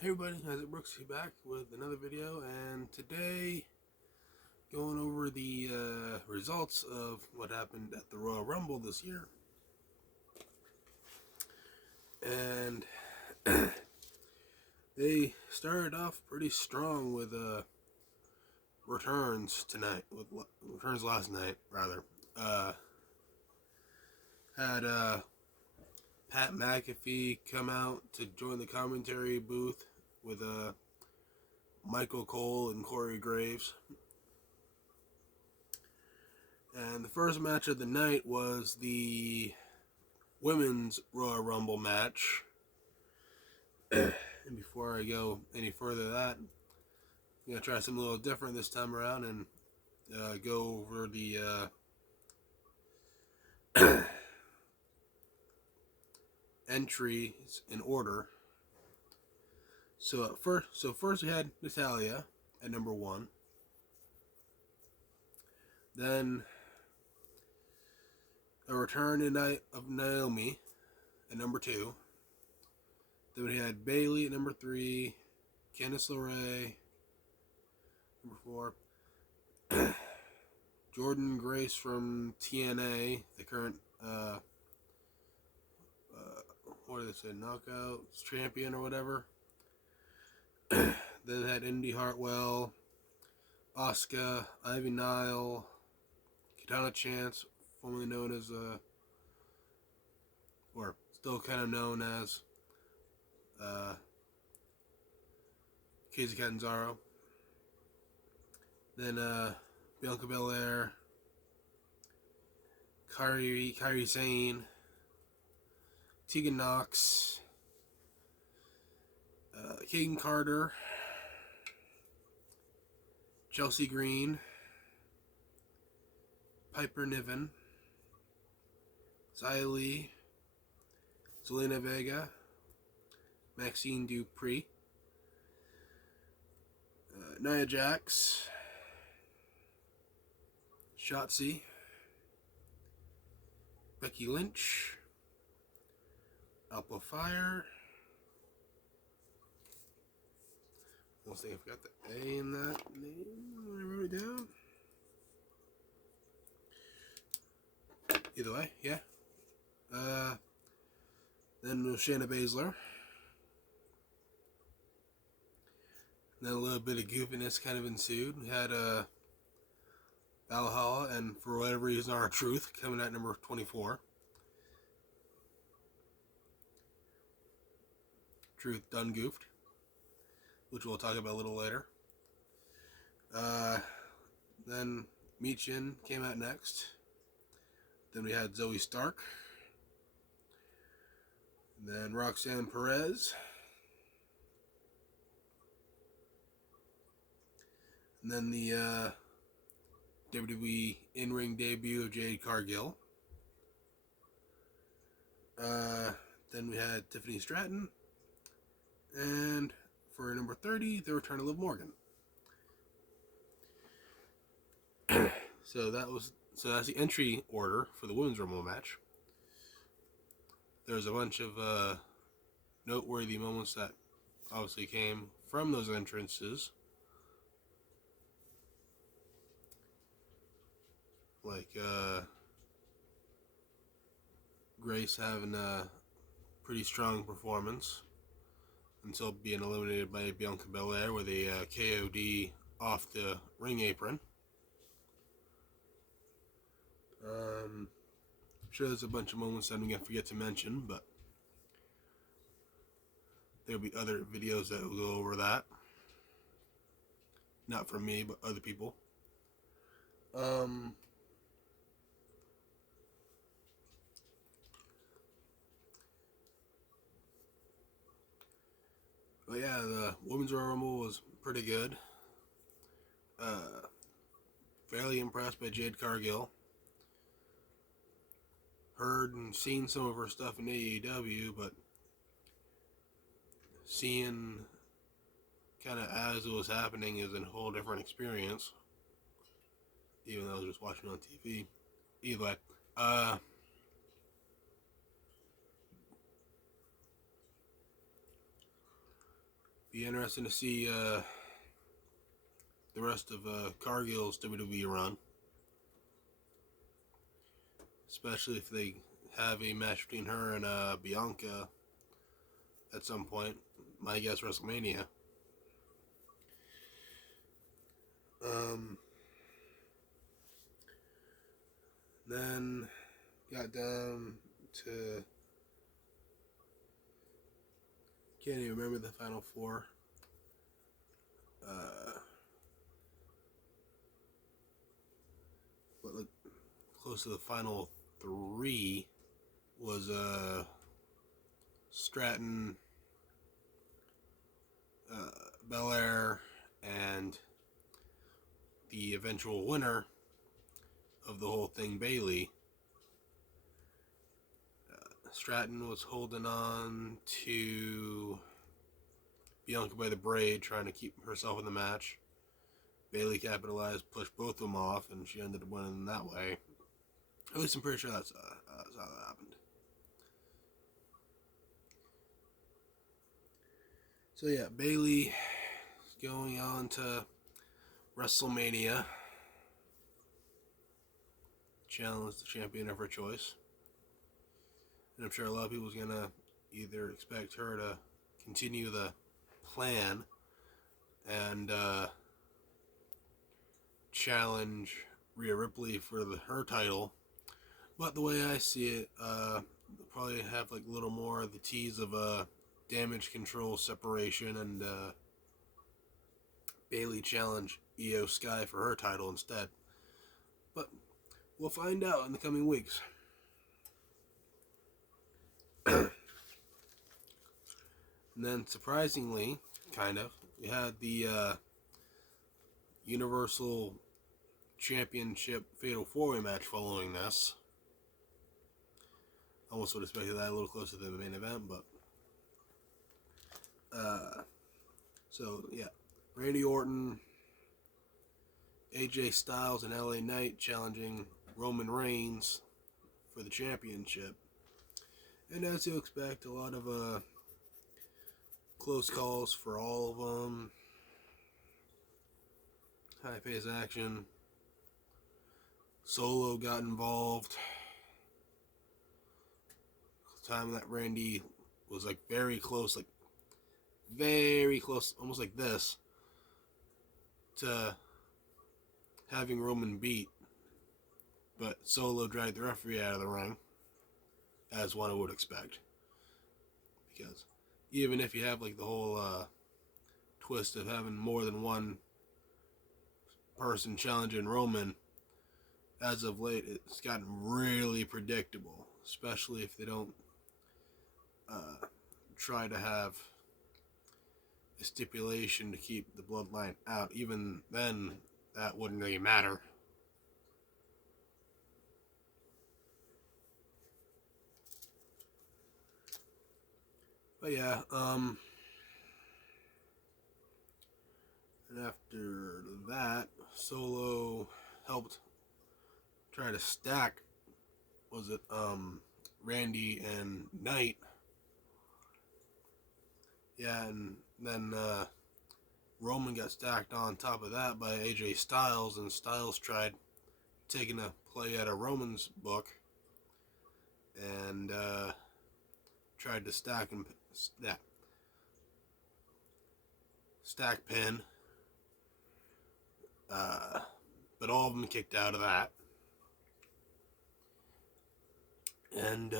Hey everybody, Isaac Brooks here back with another video, and today going over the results of what happened at the Royal Rumble this year. And they started off pretty strong with returns tonight, with returns last night rather. Had Pat McAfee come out to join the commentary booth with Michael Cole and Corey Graves. And the first match of the night was the women's Royal Rumble match. And before I go any further than that, I'm going to try something a little different this time around and go over the entries in order. So first we had Natalya at number 1. Then a return of Naomi at number 2. Then we had Bayley at number 3, Candice LeRae number 4, Jordan Grace from TNA, the current what do they say, Knockouts champion or whatever. Then it had Indy Hartwell, Asuka, Ivy Nile, Katana Chance, formerly known as or still kind of known as Kazy Catanzaro. Then Bianca Belair, Kairi Sane, Tegan Knox, Kaden Carter, Chelsea Green, Piper Niven, Xia Li, Zelina Vega, Maxine Dupree, Nia Jax, Shotzi, Becky Lynch, Alpha Fire. Almost think I forgot the A in that name when I wrote it down. Either way, yeah. Then Shayna Baszler. Then a little bit of goofiness kind of ensued. We had Valhalla and, for whatever reason, R-Truth coming at number 24. Truth done goofed, which we'll talk about a little later. Then Michin came out next. Then we had Zoe Stark. Then Roxanne Perez. And then the WWE in-ring debut of Jade Cargill. Then we had Tiffany Stratton. And for number 30, the return of Liv Morgan. So that's the entry order for the Women's Rumble match. There's a bunch of noteworthy moments that obviously came from those entrances. Like Grace having a pretty strong performance until being eliminated by Bianca Belair with a KOD off the ring apron. I'm sure there's a bunch of moments that I'm going to forget to mention, but there'll be other videos that will go over that. Not from me, but other people. But yeah, the Women's Royal Rumble was pretty good. Fairly impressed by Jade Cargill. Heard and seen some of her stuff in AEW, but seeing kind of as it was happening is a whole different experience. Even though I was just watching on TV. Either way, Be interesting to see the rest of Cargill's WWE run, especially if they have a match between her and Bianca at some point. My guess, WrestleMania. Then got down to, can't even remember the final four. But like close to the final three was Stratton, Belair, and the eventual winner of the whole thing, Bayley. Stratton was holding on to Bianca by the braid, trying to keep herself in the match. Bayley capitalized, pushed both of them off, and she ended up winning that way. At least I'm pretty sure that's how that happened. So yeah, Bayley is going on to WrestleMania. Challenge the champion of her choice. And I'm sure a lot of people's going to either expect her to continue the plan and challenge Rhea Ripley for her title. But the way I see it, they'll probably have like a little more of the tease of damage control separation and Bayley challenge Io Sky for her title instead. But we'll find out in the coming weeks. And then, surprisingly, kind of, we had the Universal Championship Fatal 4-Way match following this. Almost would have expected that a little closer to the main event, but so yeah, Randy Orton, AJ Styles, and LA Knight challenging Roman Reigns for the championship. And as you expect, a lot of close calls for all of them. High-paced action. Solo got involved. The time that Randy was like very close, almost like this, to having Roman beat. But Solo dragged the referee out of the ring, as one would expect. Because even if you have like the whole twist of having more than one person challenging Roman, as of late it's gotten really predictable, especially if they don't try to have a stipulation to keep the bloodline out. Even then, that wouldn't really matter. But yeah, and after that, Solo helped try to stack, Randy and Knight. Yeah, and then Roman got stacked on top of that by AJ Styles, and Styles tried taking a play out of Roman's book and tried to stack pin, but all of them kicked out of that. And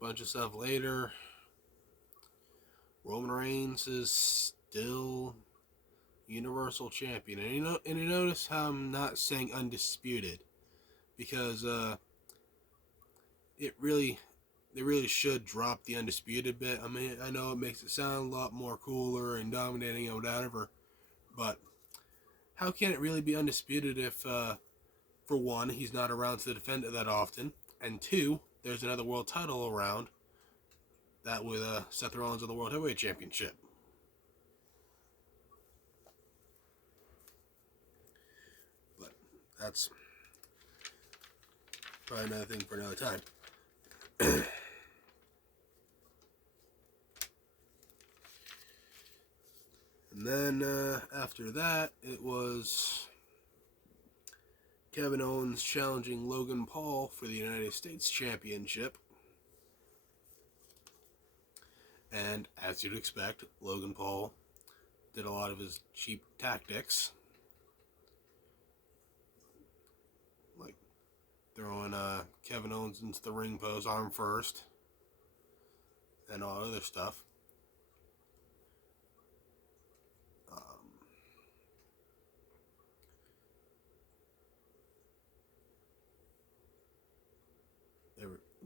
bunch of stuff later, Roman Reigns is still Universal Champion. And you notice how I'm not saying undisputed, because they really should drop the undisputed bit. I mean, I know it makes it sound a lot more cooler and dominating or whatever, but how can it really be undisputed if, for one, he's not around to defend it that often, and two, there's another world title around, that with Seth Rollins on the World Heavyweight Championship. But that's probably another thing for another time. then after that, it was Kevin Owens challenging Logan Paul for the United States Championship. And as you'd expect, Logan Paul did a lot of his cheap tactics, like throwing Kevin Owens into the ring post arm first, and all other stuff.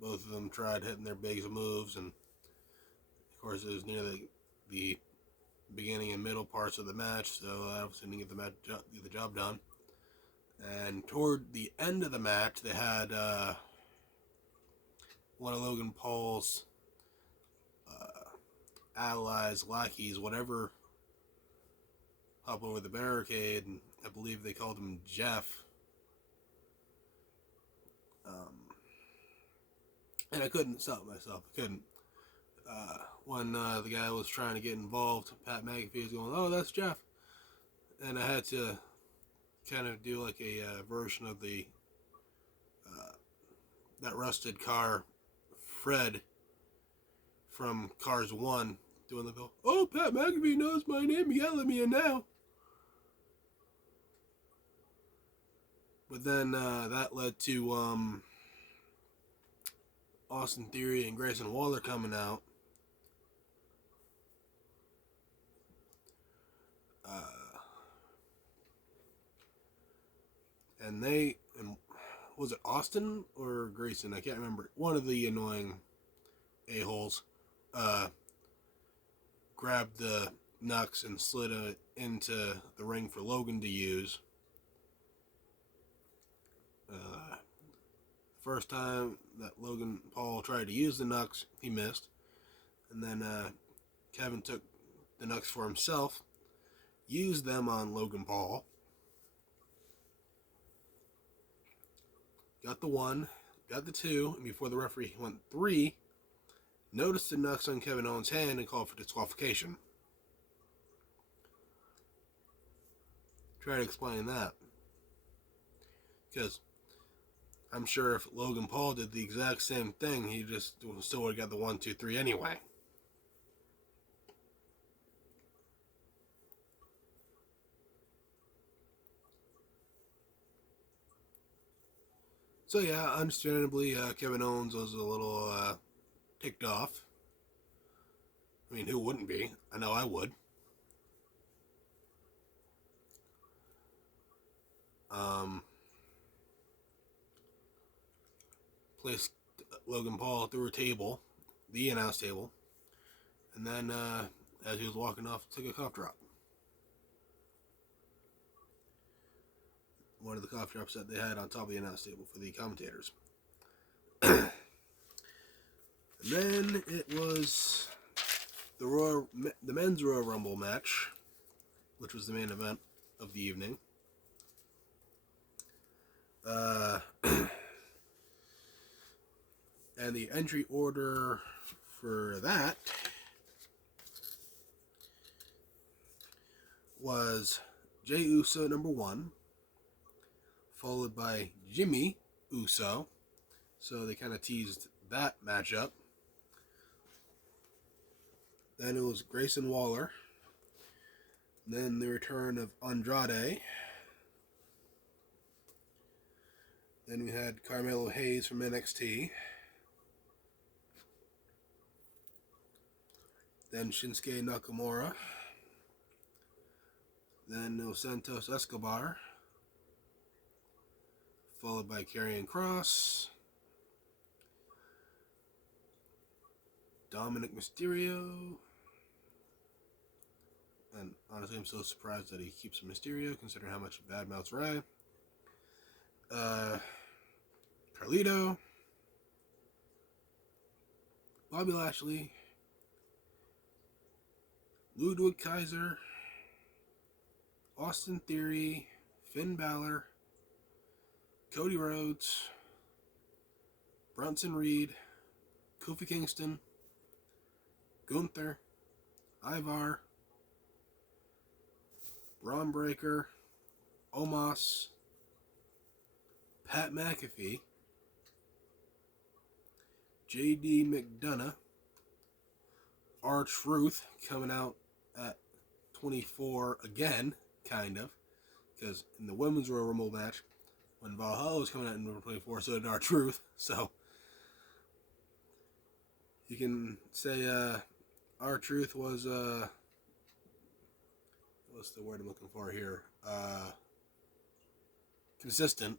Both of them tried hitting their biggest moves, and of course it was near the beginning and middle parts of the match, so obviously didn't get the job done. And toward the end of the match, they had one of Logan Paul's allies, lackeys, whatever, hop over the barricade, and I believe they called him Jeff. And I couldn't stop myself. I couldn't. When the guy was trying to get involved, Pat McAfee was going, "Oh, that's Jeff," and I had to kind of do like a version of the that rusted car, Fred from Cars 1, doing the go, "Oh, Pat McAfee knows my name. You gotta let me in now." But then that led to Austin Theory and Grayson Waller coming out. And was it Austin or Grayson? I can't remember. One of the annoying a-holes grabbed the Nux and slid it into the ring for Logan to use. First time that Logan Paul tried to use the Nux, he missed. And then Kevin took the Nux for himself, used them on Logan Paul. Got the 1, got the 2, and before the referee went 3, noticed the Nux on Kevin Owens' hand and called for disqualification. Try to explain that. Because I'm sure if Logan Paul did the exact same thing, he just still would have got the 1, 2, 3 anyway. So yeah, understandably, Kevin Owens was a little ticked off. I mean, who wouldn't be? I know I would. Placed Logan Paul through a table, the announce table, and then as he was walking off, took a cough drop. One of the cough drops that they had on top of the announce table for the commentators. And then it was the men's Royal Rumble match, which was the main event of the evening. And the entry order for that was Jey Uso number 1, followed by Jimmy Uso. So they kind of teased that matchup. Then it was Grayson Waller. Then the return of Andrade. Then we had Carmelo Hayes from NXT. Then Shinsuke Nakamura. Then it was Santos Escobar. Followed by Karrion Kross. Dominic Mysterio. And honestly, I'm so surprised that he keeps Mysterio, considering how much bad mouths Ray. Carlito. Bobby Lashley. Ludwig Kaiser. Austin Theory. Finn Balor. Cody Rhodes. Bronson Reed. Kofi Kingston. Gunther. Ivar. Braun Breaker, Omos, Pat McAfee, JD McDonough, R-Truth coming out at 24 again, kind of, because in the Women's Royal Rumble match, when Valhalla was coming out in number 24, so did R-Truth, so you can say R-Truth was, what's the word I'm looking for here, consistent.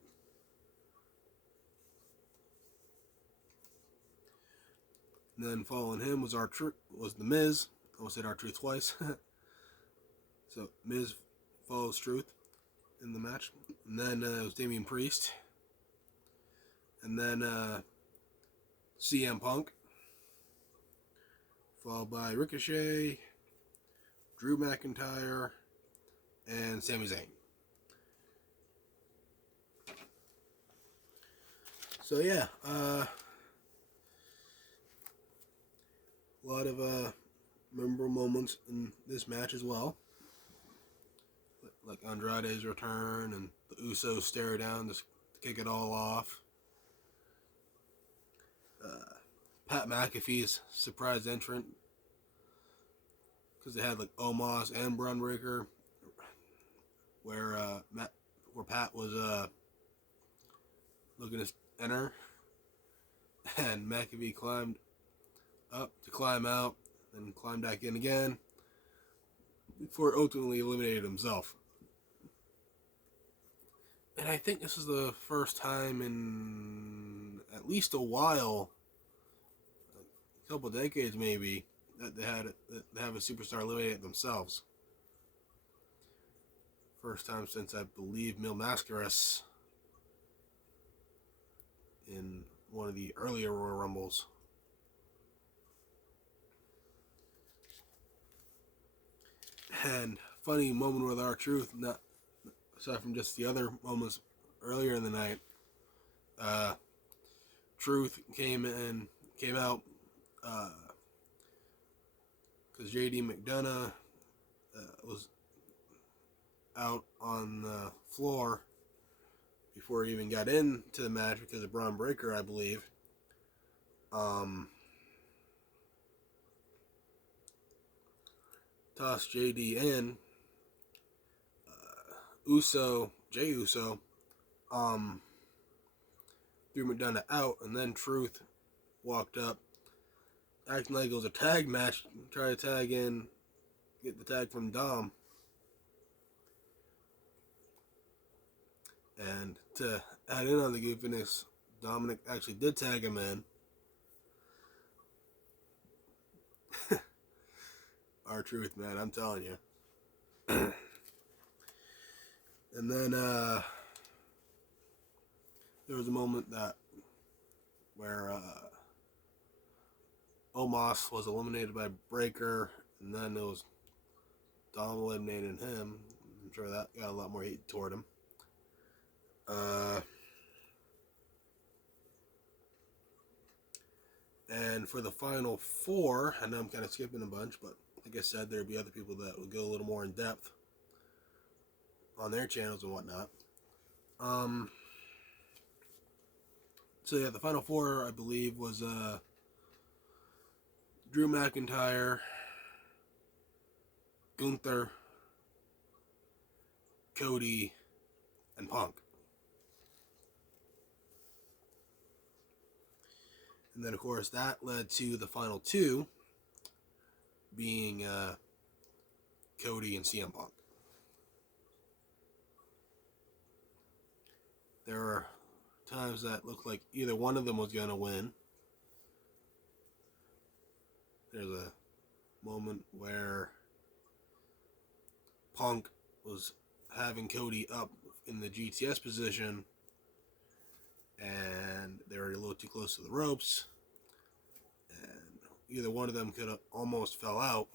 And then following him was the Miz. I almost said R-Truth twice. So Miz follows Truth in the match. And then it was Damian Priest. And then CM Punk. Followed by Ricochet, Drew McIntyre, and Sami Zayn. So yeah, a lot of memorable moments in this match as well. Like Andrade's return and the Usos stare down to kick it all off. Pat McAfee's surprise entrant, because they had like Omos and Braun Breaker, where Pat was looking to enter, and McAfee climbed up to climb out, and climbed back in again, before ultimately eliminated himself. And I think this is the first time in at least a while, a couple decades maybe, that they have a superstar eliminate themselves. First time since, I believe, Mil Mascaras in one of the earlier Royal Rumbles. And funny moment with R-Truth, not aside from just the other moments earlier in the night. Truth came out because JD McDonough was out on the floor before he even got into the match because of Braun Breaker, I believe. Tossed JD in. Jey Uso, threw McDonough out, and then Truth walked up, acting like it was a tag match, tried to tag in, get the tag from Dom. And to add in on the goofiness, Dominic actually did tag him in. R-Truth, man, I'm telling you. And then there was a moment where Omos was eliminated by Breaker, and then it was Dom eliminating him. I'm sure that got a lot more heat toward him. And for the final four, I know I'm kind of skipping a bunch, but like I said, there'd be other people that would go a little more in depth on their channels and whatnot. So yeah, the final four, I believe, was Drew McIntyre, Gunther, Cody, and Punk. And then, of course, that led to the final two being Cody and CM Punk. There were times that looked like either one of them was going to win. There's a moment where Punk was having Cody up in the GTS position, and they were a little too close to the ropes, and either one of them could have almost fell out,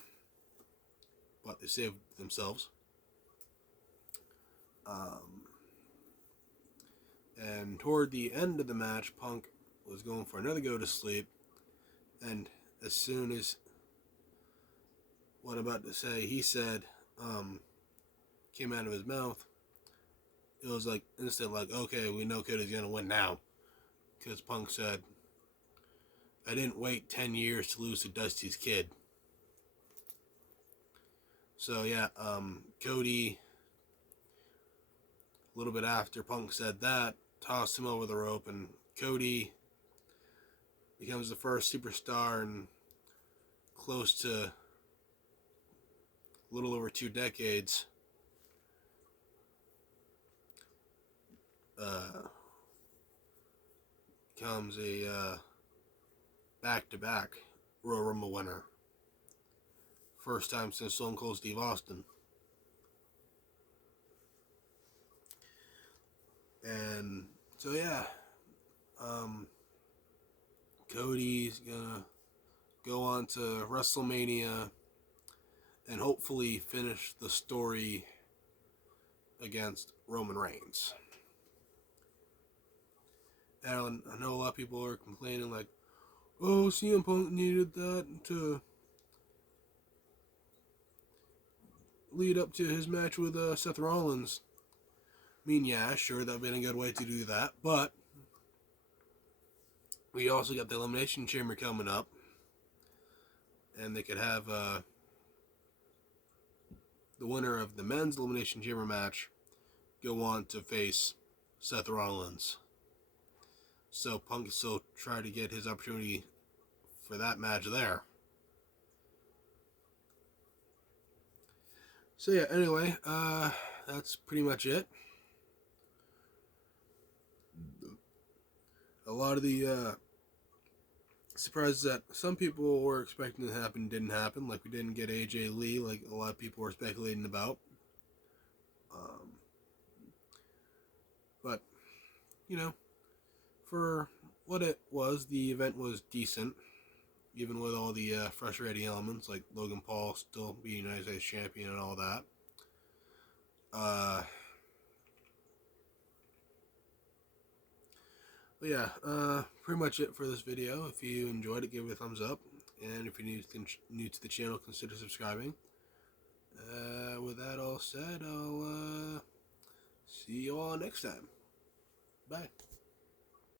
but they saved themselves. And toward the end of the match, Punk was going for another go to sleep, and as soon as what I'm about to say, he said, came out of his mouth, it was like instant, like, okay, we know Cody's gonna win now, because Punk said, "I didn't wait 10 years to lose to Dusty's kid." So yeah, Cody, a little bit after Punk said that, tossed him over the rope, and Cody becomes the first superstar in close to a little over 2 decades. Becomes a back-to-back Royal Rumble winner. First time since Stone Cold Steve Austin. And so yeah, Cody's gonna go on to WrestleMania and hopefully finish the story against Roman Reigns. And I know a lot of people are complaining like, oh, CM Punk needed that to lead up to his match with Seth Rollins. I mean, yeah, sure, that would have been a good way to do that, but we also got the Elimination Chamber coming up, and they could have the winner of the men's Elimination Chamber match go on to face Seth Rollins. So Punk can still try to get his opportunity for that match there. So yeah, anyway, that's pretty much it. A lot of the surprises that some people were expecting to happen didn't happen. Like, we didn't get AJ Lee, like a lot of people were speculating about. But, you know, for what it was, the event was decent. Even with all the frustrating elements, like Logan Paul still being United States champion and all that. But yeah, pretty much it for this video. If you enjoyed it, give it a thumbs up. And if you're new to the channel, consider subscribing. With that all said, I'll see you all next time. Bye.